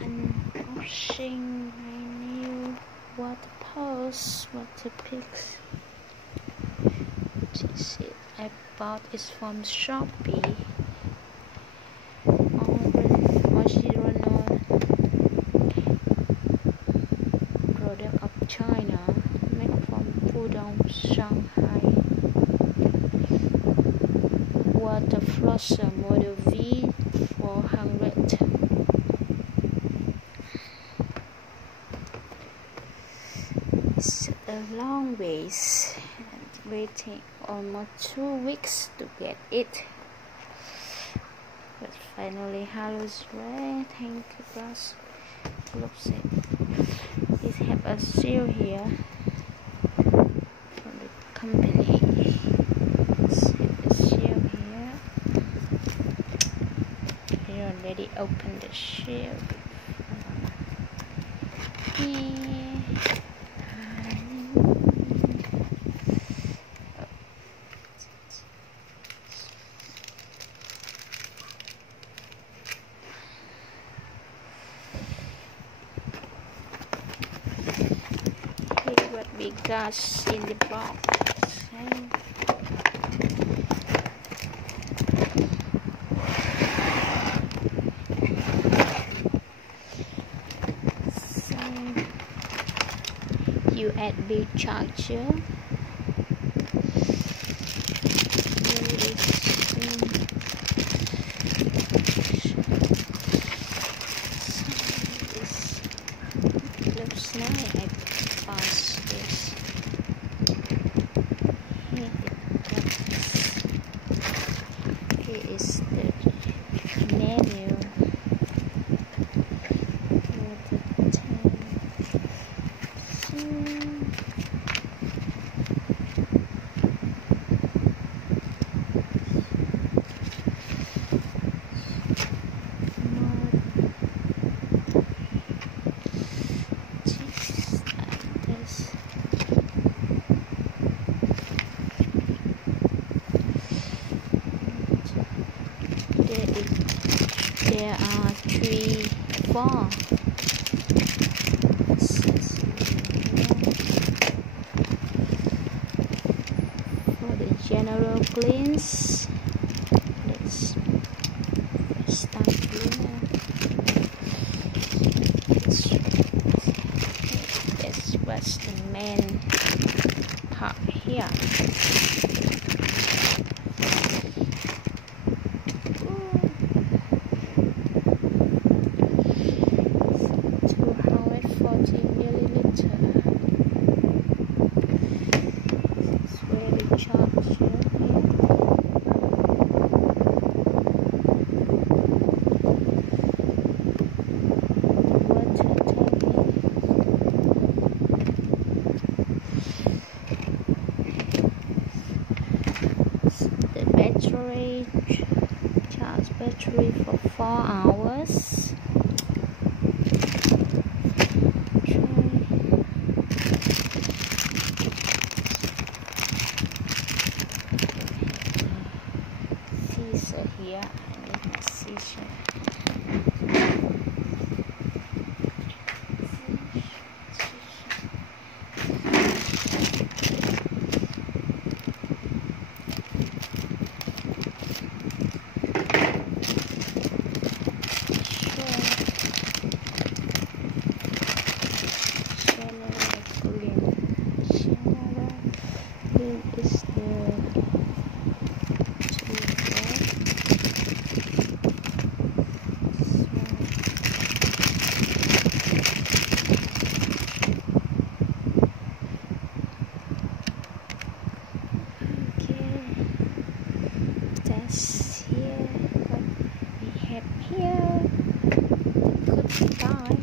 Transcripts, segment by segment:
Unboxing my new Waterpulse Waterpulse. This is I bought it from Shopee. Original product of China, made from Pudong, Shanghai. Water flosser model V400. It's a long ways and waiting almost 2 weeks to get it, but finally Halo's ready. Thank you guys. Looks it have a seal here from the company. Have a seal here. I already opened the seal. What we got in the box. USB charger. Looks nice. I pass this. Here is the menu. There are 4 for the general cleans. Let's start here. This was the main part here. The battery, charge battery for 4 hours. Scissor here, I need my scissor. Is the that's here what we have here. Goodbye.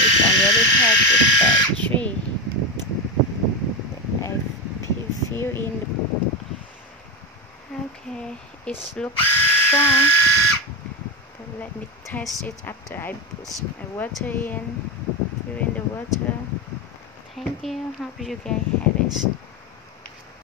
It already has the battery. I fill in the. Okay, it looks strong. But let me test it after I put my water in. Fill in the water. Thank you. Hope you guys have it.